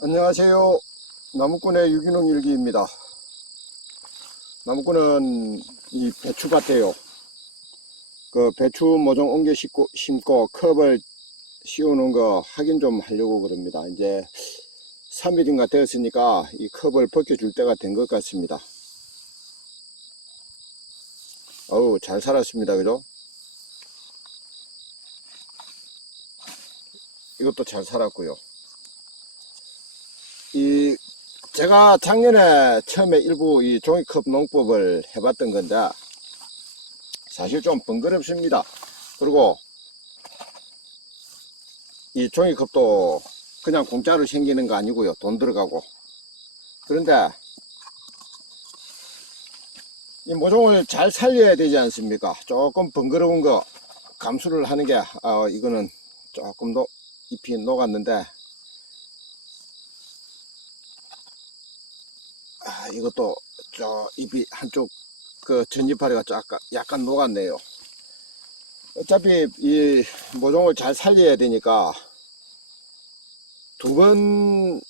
안녕하세요. 나무꾼의 유기농 일기입니다. 나무꾼은 이 배추밭에요. 그 배추 모종 옮겨 심고, 심고 컵을 씌우는 거 확인 좀 하려고 그럽니다. 이제 3일인가 되었으니까 이 컵을 벗겨줄 때가 된 것 같습니다. 어우, 잘 살았습니다. 그죠? 이것도 잘 살았고요. 이 제가 작년에 처음에 일부 이 종이컵 농법을 해봤던 건데 사실 좀 번거롭습니다. 그리고 이 종이컵도 그냥 공짜로 생기는 거 아니고요. 돈 들어가고. 그런데 이 모종을 잘 살려야 되지 않습니까? 조금 번거로운 거 감수를 하는 게 아, 이거는 조금 더 잎이 녹았는데 아, 이것도 저 잎이 한쪽 그 전지파리가 약간, 약간 녹았네요. 어차피 이 모종을 잘 살려야 되니까 두 번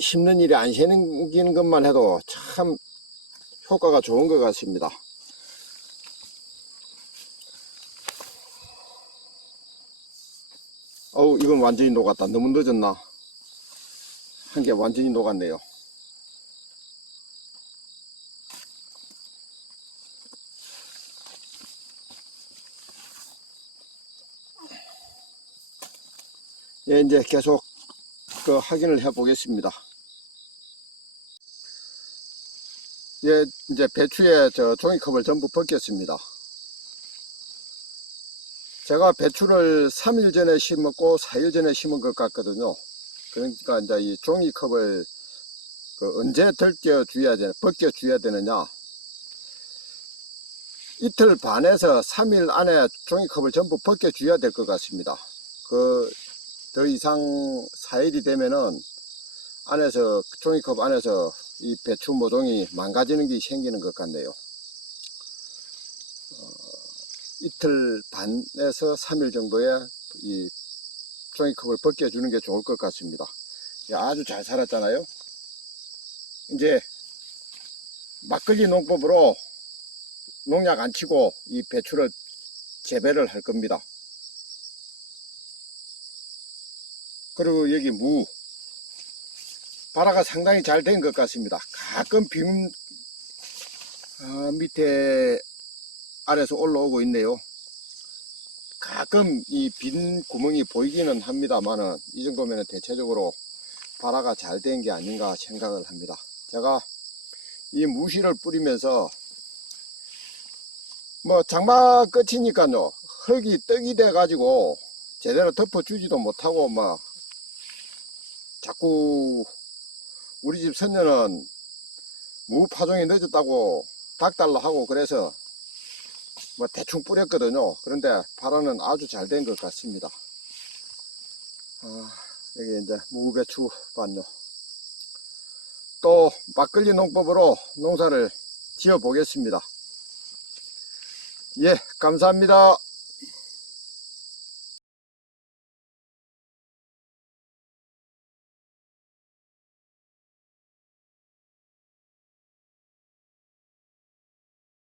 심는 일이 안 생기는 것만 해도 참 효과가 좋은 것 같습니다. 어우, 이건 완전히 녹았다. 너무 늦었나? 한 개 완전히 녹았네요. 예, 이제 계속 그 확인을 해 보겠습니다. 예, 이제 배추에 저 종이컵을 전부 벗겼습니다. 제가 배추를 3일 전에 심었고 4일 전에 심은 것 같거든요. 그러니까 이제 이 종이컵을 그 언제 덜겨 줘야 되나, 벗겨 줘야 되느냐. 이틀 반에서 3일 안에 종이컵을 전부 벗겨 줘야 될 것 같습니다. 그 더 이상 4일이 되면은 안에서 종이컵 안에서 이 배추 모종이 망가지는 게 생기는 것 같네요. 어, 이틀 반에서 3일 정도의 이 종이컵을 벗겨주는 게 좋을 것 같습니다. 야, 아주 잘 살았잖아요. 이제 막걸리 농법으로 농약 안 치고 이 배추를 재배를 할 겁니다. 그리고 여기 무 발화가 상당히 잘 된 것 같습니다. 가끔 빈 아, 밑에 아래서 올라오고 있네요. 가끔 이 빈 구멍이 보이기는 합니다만은 이 정도면 대체적으로 발화가 잘 된 게 아닌가 생각을 합니다. 제가 이 무시를 뿌리면서 뭐 장마 끝이니까요 흙이 떡이 돼 가지고 제대로 덮어주지도 못하고 막 자꾸 우리 집 선녀는 무 파종이 늦었다고 닭달라 하고 그래서 뭐 대충 뿌렸거든요. 그런데 발화는 아주 잘 된 것 같습니다. 아, 여기 이제 무배추 밭요. 또 막걸리 농법으로 농사를 지어 보겠습니다. 예, 감사합니다.